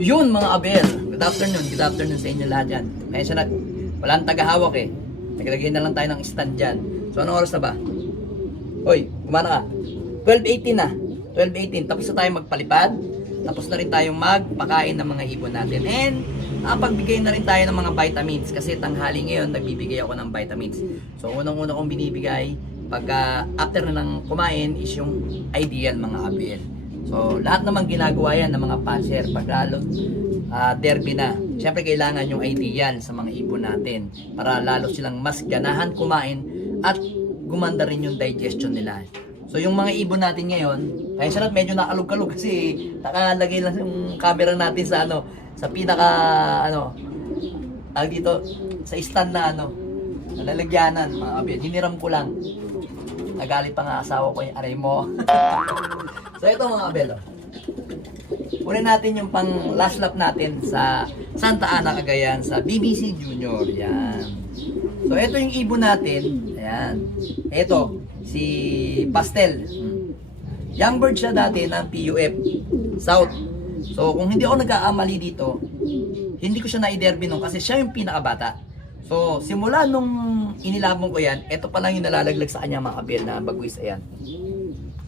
Yun mga aber, good afternoon sa inyo lahat yan. Kaya siya walang tagahawak eh. Naglagay na lang tayo ng stand dyan. So anong oras na ba? Hoy, kumana ka. 12:18 na. 12:18. Tapos na tayo magpalipad. Tapos na rin tayong magpakain ng mga ibon natin. And pagbigay na rin tayo ng mga vitamins. Kasi tanghali ngayon, nagbibigay ako ng vitamins. So unang-una kong binibigay pagka after na ng kumain is yung ideal mga aber. So, lahat naman ginagawa yan ng mga puncher pag lalo derby na. Siyempre kailangan yung ideal sa mga ibon natin para lalo silang mas ganahan kumain at gumanda rin yung digestion nila. So, yung mga ibon natin ngayon, kaya siya medyo nakalug-kalug kasi nakalagay lang yung camera natin sa sa pinaka dito sa stand na nalalagyanan mga kabyan. Hiniram ko lang. Nagalit pa nga asawa ko yung aray mo. So ito mga kabelo. Unin natin yung pang last lap natin sa Santa Ana, Cagayan sa BBC Junior. Yan. So ito yung ibon natin. Ayan. Ito si Pastel. Young bird siya dati ng PUF South. So kung hindi ako nag-aamali dito, hindi ko siya na-derby nung kasi siya yung pinakabata. So, simula nung inilabong ko yan, ito pa lang yung nalalaglag sa kanya mga kabel na bagwis. Ayan.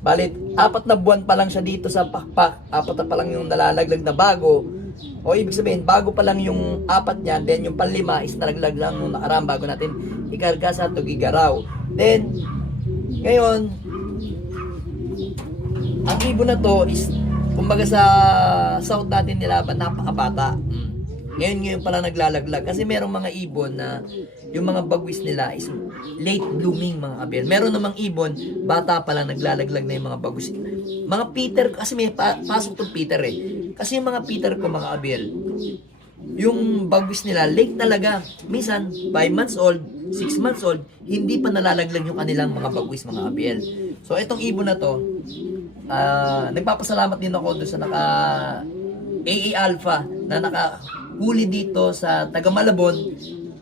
Balit, 4 na buwan pa lang siya dito sa pakpak. 4 na pa lang yung nalalaglag na bago. O ibig sabihin, bago pa lang yung 4 niya. Then yung panlima is nalaglag lang nung nakaraan bago natin ikarga sa Tugigaraw. Then, ngayon, ang ibon na to is, kumbaga sa south natin nilaban, napakabata. Ngayon pala naglalaglag kasi merong mga ibon na yung mga bagwis nila is late blooming mga kabel. Meron namang ibon, bata pa lang naglalaglag na yung mga bagwis. Mga Peter, kasi may pasok tong Peter eh. Kasi yung mga Peter ko mga kabel, yung bagwis nila late talaga. Minsan 5 months old, 6 months old, hindi pa nalalaglag yung kanilang mga bagwis mga kabel. So itong ibon na to, nagpapasalamat din ako doon sa naka AA Alpha na nakahuli dito sa taga Malabon.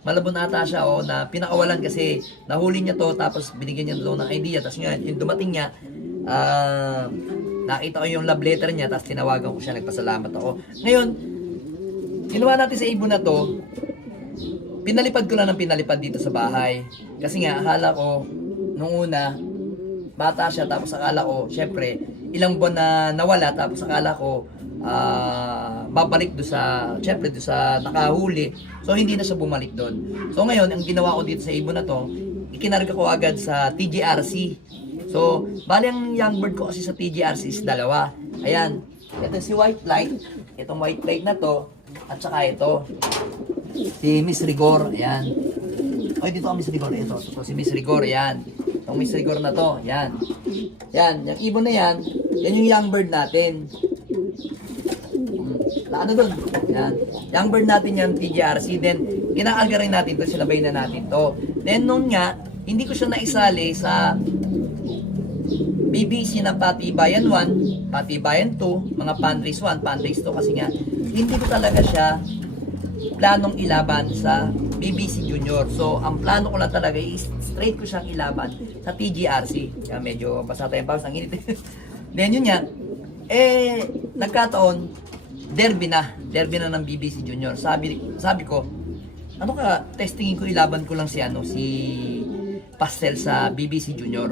Malabon ata siya na pinakawalan kasi nahuli niya to tapos binigyan niya doon ng idea. Tapos ngayon yung dumating niya, nakita ko yung love letter niya tapos tinawagan ko siya, nagpasalamat ako. Ngayon, ginawa natin sa ibon na to, pinalipad ko lang ng pinalipad dito sa bahay. Kasi nga akala ko nung una bata siya tapos akala ko syempre ilang buwan na nawala tapos akala ko babalik do sa syempre do sa nakahuli. So hindi na siya bumalik doon. So ngayon ang ginawa ko dito sa ibon na to, ikinarga ko agad sa TGRC. So bali ang young bird ko kasi sa TGRC is dalawa. Ayan, ito si White Light, itong White Light na to at saka ito si Miss Rigor. Ayan. Oy, dito ang Miss Rigor. Ito si Miss Rigor. Ayan. Itong Miss Rigor na to. Ayan. Yan, yung ibon na yan, yan yung young bird natin. Ano doon? Yan. Young bird natin yan, TGRC. Then, kinaaga rin natin to, sinabay na natin to. Then, nung nga, hindi ko siya naisali sa BBC na Patibayan 1, Patibayan 2, mga Pantrace 1, Pantrace 2 kasi nga, hindi ko talaga siya planong ilaban sa BBC Junior. So, ang plano ko lang talaga is straight ko siyang ilaban sa TGRC. Kaya medyo basa tayong pause, ang init. Then, yun nga, nagkataon, derby na ng BBC Junior. Sabi ko, ano ka, testingin ko, ilaban ko lang si Pastel sa BBC Junior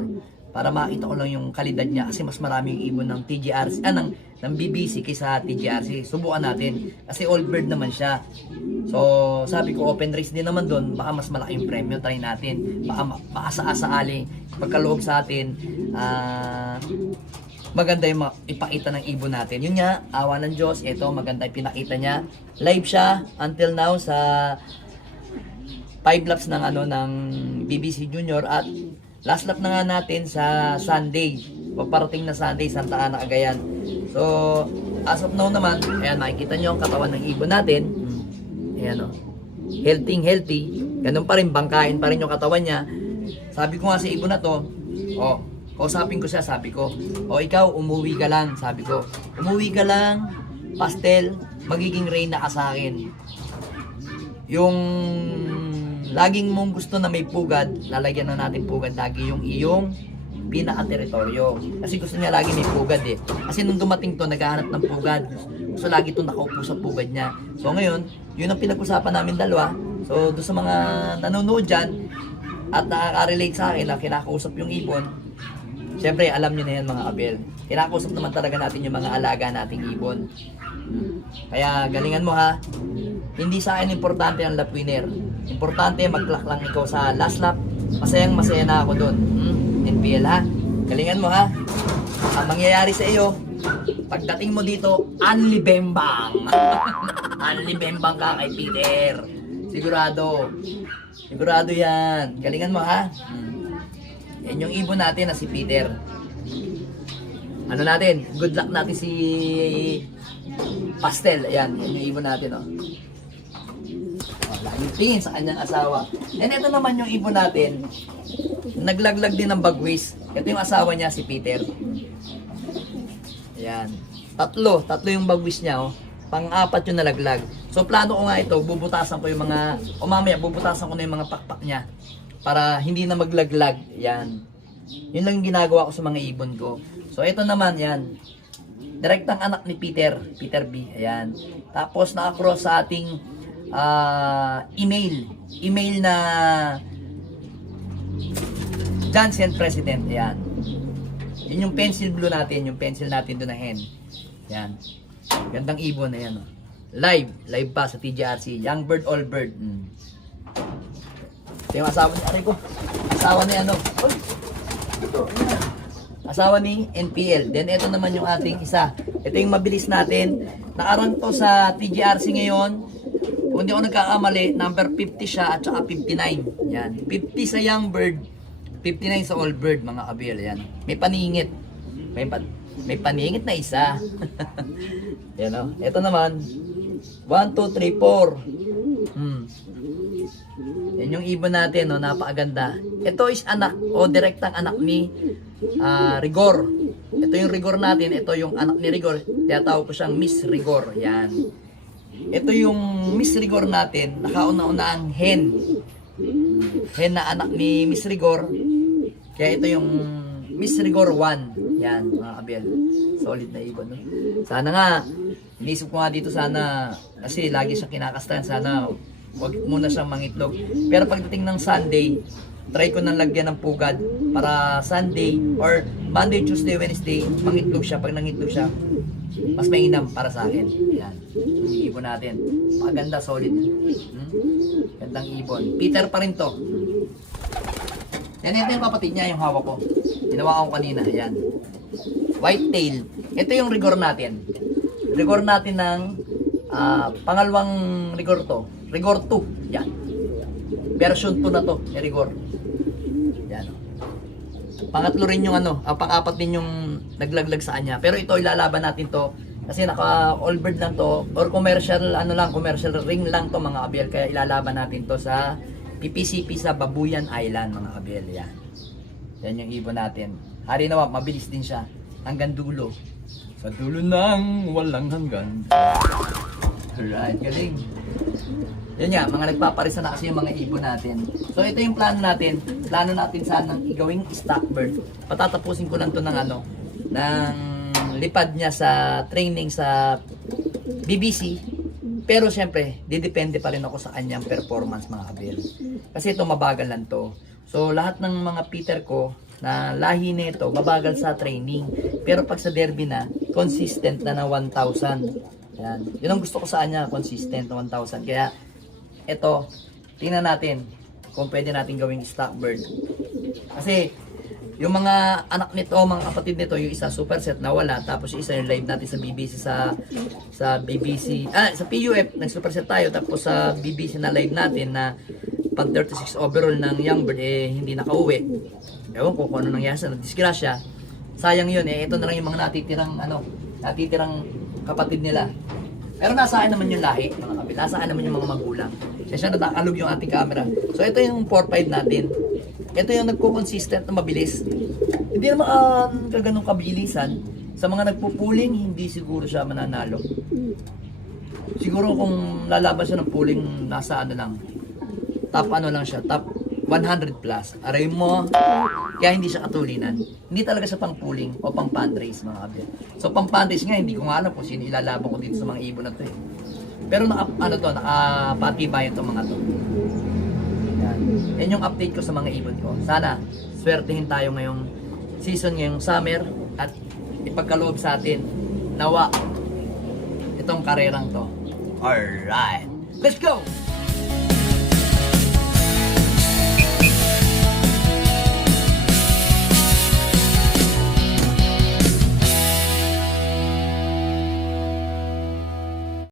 para makita ko lang yung kalidad niya kasi mas maraming ibon ng TGRC, ng BBC kaysa TGRC. Subukan natin kasi old bird naman siya. So, sabi ko, open race din naman doon, baka mas malaking premyo, try natin. Baka sa-asaali, pagkaloob sa atin, maganda yung ipakita ng ibon natin. Yun nga, awa ng Diyos, ito maganda yung pinakita niya. Live siya until now sa 5 laps ng BBC Junior at last lap na nga natin sa Sunday. Paparating na Sunday, Santa Ana, Cagayan. So, as of now naman, ayan, makikita nyo ang katawan ng ibon natin. Ayan healthy. Ganun pa rin, bangkain pa rin yung katawan niya. Sabi ko nga sa ibon na to, kausapin ko siya, sabi ko, ikaw, umuwi ka lang, sabi ko. Umuwi ka lang, Pastel, magiging reyna ka sa akin. Yung laging mong gusto na may pugad, lalagyan na natin pugad lagi yung iyong pinaka-teritoryo. Kasi gusto niya lagi may pugad eh. Kasi nung dumating to, naghahanap ng pugad. So lagi itong nakaupo sa pugad niya. So ngayon, yun ang pinag-usapan namin dalawa. So doon sa mga nanonood dyan at nakaka-relate sa akin na kinakausap yung ibon, syempre alam niyo na yan mga kabel. Kinakausap naman talaga natin yung mga alaga nating ibon. Kaya galingan mo ha. Hindi sa akin importante ang lap winner. Importante mag-clock lang ikaw sa last lap. Masayang masaya na ako doon. NPL ha. Galingan mo ha. Ang mangyayari sa iyo, pagdating mo dito, anlibembang. Anlibembang ka kay Peter. Sigurado. Sigurado yan. Galingan mo ha. Yan yung ibon natin na si Peter. Ano natin? Good luck natin si Pastel. Ayan. Yan yung ibon natin. Oh. Lagi tingin sa kanyang asawa. And ito naman yung ibon natin. Naglaglag din ng bagwis. Ito yung asawa niya, si Peter. Ayan. Tatlo yung bagwis niya, oh. Pang-apat yung nalaglag. So, plano ko nga ito, bubutasan ko yung mga, mamaya, bubutasan ko na yung mga pakpak niya. Para hindi na maglaglag. Yan. Yun lang yung ginagawa ko sa mga ibon ko. So, ito naman, yan. Direktang anak ni Peter. Peter B. Ayan. Tapos, naka-cross sa ating email. Email na Johnson President. Ayan. Yun yung pencil blue natin. Yung pencil natin doon na hen. Ayan. Gandang ibon na yan. Oh. Live pa sa TGRC. Young bird, all bird. Ito yung asawa ni Ari ko. Asawa ni ano. Oh, ito. Ayan. Asawa ni NPL. Then ito naman yung ating isa. Ito yung mabilis natin. Nakarang to sa TGRC ngayon. Kung hindi ako nagkakamali, number 50 siya at saka 59. Yan. 50 sa young bird, 59 sa all bird, mga kabel. Yan. May paningit. May paningit na isa. Yan o. Ito naman, 1, 2, 3, 4. Yan yung ibon natin, no? Napakaganda. Ito is anak o direktang anak ni Rigor. Ito yung Rigor natin. Ito yung anak ni Rigor. Tinatawag ko siyang Miss Rigor. Yan. Ito yung Miss Rigor natin, nakauna-una ang hen. Hen na anak ni Miss Rigor. Kaya ito yung Miss Rigor 1. Yan, mga kabel. Solid na ibon. No? Sana nga, inisip ko nga dito sana, kasi lagi siyang kinakastahan, sana wag muna siyang mangitlog. Pero pagdating ng Sunday, try ko nang lagyan ng pugad para Sunday or Monday, Tuesday, Wednesday, mangitlog siya. Pag nangitlog siya, mas mainam para sa akin. Yan. Yung ibon natin. Maganda, solid. Gandang ibon. Peter pa rin to. Yan, ito yung kapatid niya, yung hawak ko. Ginawa ko kanina. Yan. White tail. Ito yung rigor natin. Rigor natin ng pangalawang rigor to. Rigor 2. Yan. Version 2 na to. Yung rigor. Yan. Pangatlo rin yung pang-apat din yung naglaglag sa kanya. Pero ito ilalaban natin to kasi naka all bird lang to or commercial commercial ring lang to mga kabel. Kaya ilalaban natin to sa PPCP sa Babuyan Island mga kabel. Yan. Yan yung ibon natin. Hari naman, mabilis din siya. Hanggang dulo. Sa dulo ng walang hanggan. Alright, galing. Yan nga, mga nagpaparisa na kasi yung mga ibon natin. So ito yung plano natin. Plano natin sanang igawing stock bird. Patatapusin ko lang to ng ng lipad niya sa training sa BBC. Pero syempre, didepende pa rin ako sa kanyang performance mga kabel. Kasi ito mabagal lang to. So lahat ng mga Peter ko na lahi nito, mabagal sa training. Pero pag sa derby na, consistent na 1,000. Yan. Yun ang gusto ko sa kanya, consistent na 1,000. Kaya ito, tingnan natin kung pwede natin gawing stock bird. Kasi yung mga anak nito, mga kapatid nito, yung isa superset na wala, tapos yung isa yung live natin sa BBC sa BBC, sa PUF, nag-superset tayo, tapos sa BBC na live natin na pag 36 overall ng young bird, hindi nakauwi. Ewan ko kung ano nangyari sa disgrasya. Sayang yun, ito na lang yung mga natitirang kapatid nila. Pero nasa akin naman yung lahi, mga kapit. Nasa akin naman yung mga magulang. Kaya siya natakalog yung ating camera. So ito yung 4-5 natin. Ito yung nagko-consistent na mabilis. Hindi naman kaganong kabilisan. Sa mga nagpupuling, hindi siguro siya mananalo. Siguro kung lalaban siya ng puling, nasa top lang siya. Top 100 plus. Aray mo, kaya hindi siya katulinan. Hindi talaga siya pang pooling o pang fundraise mga kabel. So pang fundraise nga, hindi ko nga alam kung sino ilalabang ko dito sa mga ibon na to eh. Pero nakapatibayan itong mga to. Yan. Yan yung update ko sa mga ibon ko. Sana, swertihin tayo ngayong season, ngayong summer, at ipagkaloob sa atin, nawa, itong karerang to. Alright, let's go!